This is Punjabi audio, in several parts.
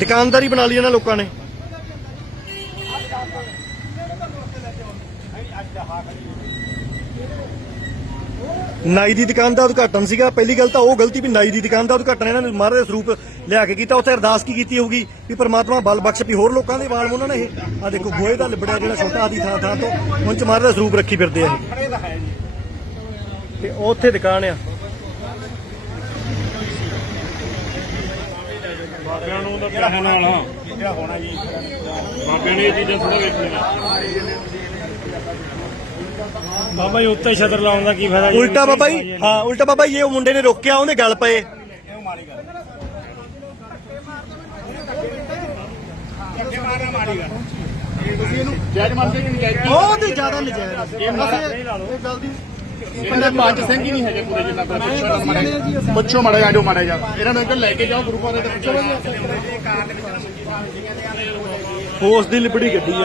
ਦੁਕਾਨਦਾਰੀ ਬਣਾ ਲਈ ਇਹਨਾਂ ਲੋਕਾਂ ਨੇ। ਨਾਈ ਦੀ ਦੁਕਾਨ ਦਾ ਉਦਘਾਟਨ ਸੀਗਾ। ਪਹਿਲੀ ਗੱਲ ਤਾਂ ਉਹ ਗਲਤੀ ਵੀ ਨਾਈ ਦੀ ਦੁਕਾਨ ਦਾ ਉਦਘਾਟਨ ਇਹਨਾਂ ਨੇ ਮਹਾਰਾਜ ਦੇ ਸਰੂਪ ਲਿਆ ਕੇ ਕੀਤਾ। ਉੱਥੇ ਅਰਦਾਸ ਕੀ ਕੀਤੀ ਹੋਊਗੀ ਵੀ ਪ੍ਰਮਾਤਮਾ ਬਲ ਬਖਸ਼ ਵੀ ਹੋਰ ਲੋਕਾਂ ਦੇ ਵਾਲ ਉਹਨਾਂ ਨੇ ਇਹ। ਆ ਦੇਖੋ, ਗੋਹੇ ਦਾ ਲਿਬੜਿਆ ਜਿਹੜਾ ਛੋਟਾ ਆਦੀ ਥਾਂ ਥਾਂ ਤੋਂ ਉਹਨਾਂ ਚ ਮਹਾਰਾਜ ਦਾ ਸਰੂਪ ਰੱਖੀ ਫਿਰਦੇ ਆ ਇਹ। ਤੇ ਉਹ ਉੱਥੇ ਦੁਕਾਨ ਆ। ਬਾਬਿਆਂ ਨੂੰ ਤਾਂ ਪਿਆਰ ਨਾਲ ਜਿਹੜਾ ਹੋਣਾ ਜੀ। ਬਾਬਿਆਂ ਨੇ ਇਹ ਚੀਜ਼ਾਂ ਥੋੜਾ ਵੇਖਣੀਆਂ। ਬਾਬਾ ਜੀ ਉੱਤੇ ਛਤਰ ਲਾਉਣ ਦਾ ਕੀ ਫਾਇਦਾ ਜੀ? ਉਲਟਾ ਬਾਬਾ ਜੀ ਹਾਂ ਉਲਟਾ ਬਾਬਾ ਜੀ ਇਹ ਉਹ ਮੁੰਡੇ ਨੇ ਰੋਕਿਆ ਉਹਦੇ ਗੱਲ ਪਏ। ਜੈਜ ਮੰਨਦੇ ਕਿ ਨਹੀਂ ਜੈਜ? ਬਹੁਤ ਹੀ ਜ਼ਿਆਦਾ ਨਜਾਇਜ਼ ਇਹ ਗੱਲ ਦੀ ਇਹਨਾਂ ਪੰਜ ਸਿੰਘ ਹੀ ਨਹੀਂ ਹੈਗੇ ਪੂਰੇ ਜਿੰਨਾ ਦਾ ਪੁੱਛੋ ਮਾੜਾ ਪੁੱਛੋ ਮਾੜਾ ਜਾ ਇਹਨਾਂ ਨੂੰ ਇੱਕ ਲੈ ਕੇ ਜਾਓ ਗੁਰੂ ਘਰ ਦੇ ਪੁੱਛੋ ਫੋਰਸ ਦੀ ਲਿਬੜੀ ਗੱਡੀ ਆ।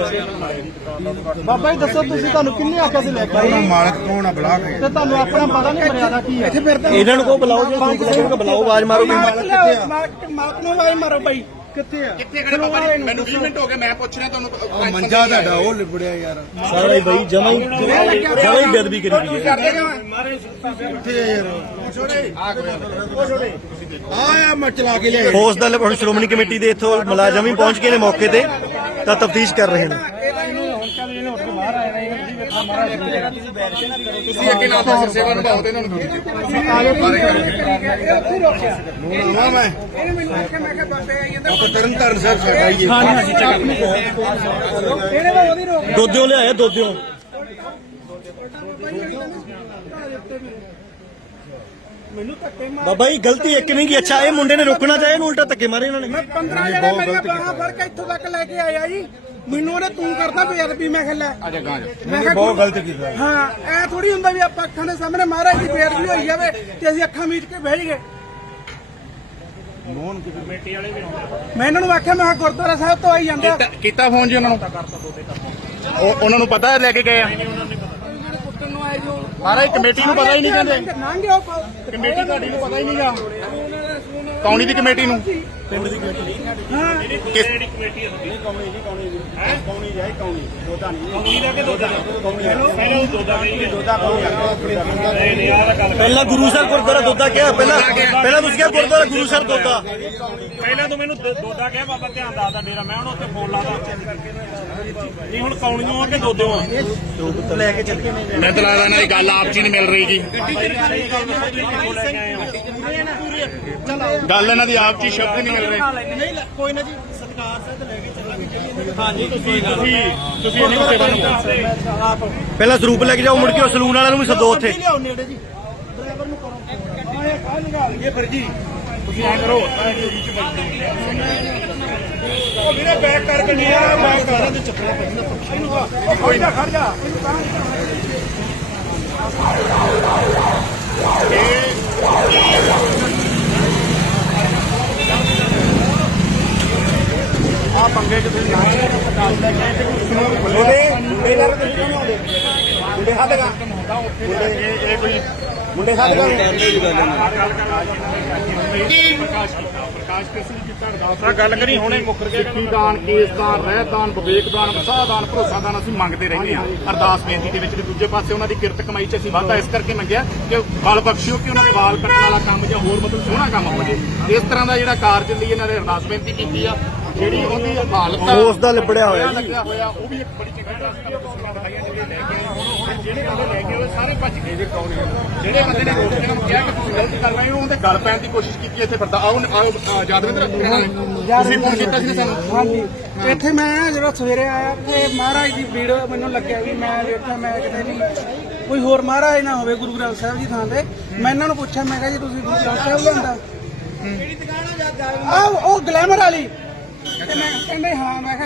ਬਾਬਾ ਜੀ ਦੱਸੋ ਤੁਸੀਂ ਤੁਹਾਨੂੰ ਕਿੰਨੇ ਆਖਿਆ ਸੀ ਲੈ ਕੇ ਆਏ ਮਾਲਕ ਕੌਣ ਆ ਬਲਾਕ ਤੇ ਤੁਹਾਨੂੰ ਆਪਣਾ ਪਤਾ ਨਹੀਂ ਮਰਿਆਦਾ ਕੀ ਹੈ ਇੱਥੇ ਫਿਰਦਾ। ਇਹਨਾਂ ਨੂੰ ਕੋ ਬੁਲਾਓ ਜੇ ਨੂੰ ਬੁਲਾਓ ਆਵਾਜ਼ ਮਾਰੋ ਮਾਲਕ ਨੂੰ ਵਾਈ ਮਾਰੋ ਬਾਈ। ਕਿੱਥੇ ਆ? ਕਿੱਥੇ ਖੜੇ ਬਾਬਾ ਜੀ ਮੈਨੂੰ 20 ਮਿੰਟ ਹੋ ਗਏ ਮੈਂ ਪੁੱਛ ਰਿਹਾ ਤੁਹਾਨੂੰ ਮੰਜਾ ਤੁਹਾਡਾ ਉਹ ਲਿਬੜਿਆ ਯਾਰ। ਸਾਰਾ ਹੀ ਬਾਈ ਜਮਾਂ ਹੀ ਜਮਾਂ ਹੀ ਬੇਦਬੀ ਕਰੀ ਗਈ ਹੈ। ਆ ਮੈਂ ਚਲਾ ਕੇ ਲਿਆ ਫੋਰਸ ਦਾ ਹੁਣ ਸ਼੍ਰੋਮਣੀ ਕਮੇਟੀ ਦੇ ਇੱਥੋਂ ਮੁਲਾਜ਼ਮ ਵੀ ਪਹੁੰਚ ਗਏ ਨੇ ਮੌਕੇ ਤੇ ਤਾਂ ਤਫਤੀਸ਼ ਕਰ ਰਹੇ ਨੇ। ਤੁਸੀਂ ਅੱਗੇ ਨਾ ਤਾਂ ਸੇਵਾ ਨਿਭਾਓ ਤੇ ਇਹਨਾਂ ਨੂੰ ਆ ਮੈਂ? ਤਰਨ ਤਰਨ ਸਾਹਿਬ ਸਾਡਾ ਹੀ ਹੈ ਦੋਦਿਓ ਲਿਆਏ ਦੋਦਿਓ ਬਾਬਾ ਜੀ ਗਲਤੀ ਇੱਕ ਨਹੀਂ ਕੀ ਅੱਛਾ ਇਹ ਮੁੰਡੇ ਨੇ ਰੋਕਣਾ ਚਾਹਿਆ ਇਹਨੂੰ ਉਲਟਾ ਧੱਕੇ ਮਾਰੇ ਇਹਨਾਂ ਨੇ? 15 ਜਿਹੜੇ ਮੇਰੀਆਂ ਬਾਹਾਂ ਫੜ ਕੇ ਇੱਥੋਂ ਤੱਕ ਲੈ ਕੇ ਆਇਆ ਜੀ। ਮੈਨੂੰ ਉਹਨੇ ਤੂੰ ਕਰਦਾ ਬੇਅਦਬੀ ਮੈਂ ਕਿਹਾ ਲੈ ਆ ਜਾ ਗਾਂ ਜਾ। ਮੈਂ ਕਿਹਾ ਬਹੁਤ ਗਲਤ ਕੀਤਾ ਹਾਂ। ਐ ਥੋੜੀ ਹੁੰਦਾ ਵੀ ਆਪਾਂ ਅੱਖਾਂ ਦੇ ਸਾਹਮਣੇ ਮਹਾਰਾਜ ਦੀ ਬੇਅਦਬੀ ਹੋਈ ਜਾਵੇ ਤੇ ਅਸੀਂ ਅੱਖਾਂ ਮੀਚ ਕੇ ਬਹਿ ਜਾਈਏ। ਮੈਂ ਇਹਨਾਂ ਨੂੰ ਆਖਿਆ ਮੈਂ ਕਿਹਾ ਗੁਰਦੁਆਰਾ ਸਾਹਿਬ ਤੋਂ ਆਈ ਜਾਂਦਾ। ਕੀਤਾ- ਫੋਨ ਜੀ ਉਹਨਾਂ ਨੂੰ? ਉਹ ਉਹਨਾਂ ਨੂੰ ਪਤਾ ਲੈ ਕੇ ਗਏ ਆ? ਕੁੱਟਣ ਨੂੰ ਆਏ ਜੋ ਮਹਾਰਾਜ ਕਮੇਟੀ ਨੂੰ ਪਤਾ ਹੀ ਨਹੀਂ ਕਹਿੰਦੇ ਗਿਆ ਉਹ ਕਮੇਟੀ ਤੁਹਾਡੀ ਨੂੰ ਪਤਾ ਹੀ ਨਹੀਂਗਾ ਕੌਣੀ ਦੀ ਕਮੇਟੀ ਨੂੰ? ਹਾਂ। ਪਹਿਲਾਂ ਗੁਰੂ ਸਾਹਿਬ ਗੁਰਦੁਆਰਾ ਦੋਦਾ ਕਿਹਾ ਪਹਿਲਾਂ ਪਹਿਲਾਂ ਤੁਸੀਂ ਕਿਹਾ ਗੁਰਦੁਆਰਾ ਗੁਰੂ ਸਾਹਿਬ ਦੋਦਾ ਪਹਿਲਾਂ ਤੂੰ ਮੈਨੂੰ ਦੋਦਾ ਕਿਹਾ ਬਾਬਾ ਧਿਆਨ ਦੱਸਦਾ ਡੇਰਾ। ਮੈਂ ਹੁਣ ਉੱਥੇ ਫੋਨ ਲਾਦਾ ਨਹੀਂ ਹੁਣ ਕੌਣੀਆਂ ਆ ਕਿ ਦੋਦਿਓ ਆ? ਲੈ ਕੇ ਚੱਲ ਨੇ ਮੈਂ ਤਾਂ ਲੱਗਦਾ ਨਾ ਇਹ ਗੱਲ ਆਪ ਜੀ ਨਹੀਂ ਮਿਲ ਰਹੀ ਜੀ। ਗੱਲ ਇਹਨਾਂ ਦੀ ਆਪ ਜੀ ਸ਼ਬਦ ਨਹੀਂ ਮਿਲ ਰਹੇ। ਕੋਈ ਨਾ ਜੀ ਸਤਕਾਰ ਸਾਹਿਬ ਲੈ ਕੇ ਚੱਲਾਂਗੇ ਤੁਸੀਂ ਤੁਸੀਂ ਇਹਨੂੰ ਸੇਵਾ ਨਿਭਾਓ ਪਹਿਲਾਂ ਸਰੂਪ ਲੈ ਕੇ ਜਾਓ ਮੁੜ ਕੇ ਉਹ ਸਲੂਨ ਵਾਲਿਆਂ ਨੂੰ ਵੀ ਸੱਦੋ ਉੱਥੇ। ਤੁਸੀਂ ਐ ਕਰੋ ਉਹ ਵੀਰੇ ਬੈਕ ਕਰਕੇ ਨਹੀਂ ਆ ਮੈਂ ਕਾਰਾਂ। ਦੇ ਚੱਪਲਾਂ ਕੋਈ ਨਾ ਖੜ ਜਾ ਪੰਗੇ ਚ ਤੁਸੀਂ ਨਾ ਮੁੰਡੇ ਮੁੰਡੇ ਨਾਲ ਤੁਸੀਂ ਕਿਉਂ ਆਉਂਦੇ ਮੁੰਡੇ ਹੱਥ ਗਾ ਇਹ ਇਹ ਕੋਈ ਮੁੰਡੇ ਹੱਥ ਗਾ। ਪ੍ਰਕਾਸ਼ ਕੀਤਾ ਪ੍ਰਕਾਸ਼ ਕਿਸ ਨੇ ਕੀਤਾ ਅਰਦਾਸ ਗੱਲ ਕਰੀ ਹੁਣੇ ਮੁੱਕਰ ਗਏ। ਸਿੱਖੀ ਦਾਨ ਕੇਸ ਦਾਨ ਰਹਿਤ ਦਾਨ ਵਿਵੇਕ ਦਾਨ ਵਸਾਹ ਦਾਨ ਭਰੋਸਾ ਦਾਨ ਅਸੀਂ ਮੰਗਦੇ ਰਹਿੰਦੇ ਹਾਂ। ਅਰਦਾਸ ਬੇਨਤੀ ਦੇ ਵਿੱਚ ਤੇ ਦੂਜੇ ਪਾਸੇ ਉਹਨਾਂ ਦੀ ਕਿਰਤ ਕਮਾਈ 'ਚ ਅਸੀਂ ਵਾਧਾ ਇਸ ਕਰਕੇ ਮੰਗਿਆ ਕਿ ਬਲ ਬਖਸ਼ਿਓ ਕਿ ਉਹਨਾਂ ਦੇ ਵਾਲ ਕੱਟਣ ਵਾਲਾ ਕੰਮ ਜਾਂ ਹੋਰ ਮਤਲਬ ਸੋਹਣਾ ਕੰਮ ਹੋ ਇਸ ਤਰ੍ਹਾਂ ਦਾ ਜਿਹੜਾ ਕਾਰਜ ਲਈ ਇਹਨਾਂ ਨੇ ਅਰਦਾਸ ਬੇਨਤੀ ਕੀਤੀ ਆ ਜਿਹੜੀ ਉਹਦੀ ਹਾਲਤ ਆ, ਉਸ ਦਾ ਲਿਬੜਿਆ ਹੋਇਆ ਜੀ। ਲੱਗਿਆ ਹੋਇਆ ਉਹ ਵੀ ਇੱਕ ਬੜੀ ਚੰਗੀ ਗੱਲ ਸੀ ਤਸਵੀਰਾਂ ਦਿਖਾਈਆਂ ਜਿਹੜੇ ਲੈ ਕੇ ਆਏ ਤੇ ਜਿਹੜੇ ਬੰਦੇ ਲੈ ਕੇ ਆਏ ਸਾਰੇ ਭੱਜ ਗਏ। ਜੇ ਕੌਣ ਜਿਹੜੇ ਬੰਦੇ ਨੇ ਰੋਕ ਕੇ ਨੂੰ ਕਿਹਾ ਕਿ ਤੁਸੀਂ ਗਲਤ ਕਰ ਰਹੇ ਹੋ ਉਹਦੇ ਗੱਲ ਪੈਣ ਦੀ ਕੋਸ਼ਿਸ਼ ਕੀਤੀ ਇੱਥੇ ਫਿਰਦਾ। ਆਓ ਆਓ ਯਾਦਵਿੰਦਰ ਤੁਸੀਂ ਫੋਨ ਕੀਤਾ ਸੀ ਸਾਨੂੰ? ਹਾਂਜੀ। ਇੱਥੇ ਮੈਂ ਜਦੋਂ ਸਵੇਰੇ ਆਇਆ ਤੇ ਮਹਾਰਾਜ ਦੀ ਭੀੜ ਮੈਨੂੰ ਲੱਗਿਆ ਵੀ ਮੈਂ ਵੇਖਾਂ ਮੈਂ ਕਿਤੇ ਨਹੀਂ ਕੋਈ ਹੋਰ ਮਹਾਰਾਜ ਨਾ ਹੋਵੇ ਗੁਰੂ ਗ੍ਰੰਥ ਸਾਹਿਬ ਜੀ ਥਾਂ ਤੇ। ਮੈਂ ਇਹਨਾਂ ਨੂੰ ਪੁੱਛਿਆ ਮੈਂ ਕਿਹਾ ਜੀ ਤੁਸੀਂ ਗੁਰੂ ਗ੍ਰੰਥ ਸਾਹਿਬ ਲੈਂਦਾ ਆ ਉਹ ਗਲੈਮਰ ਵਾਲੀ। ਤੇ ਮੈਂ ਕਹਿੰਦੇ ਹਾਂ ਮੈਂ ਕਿਹਾ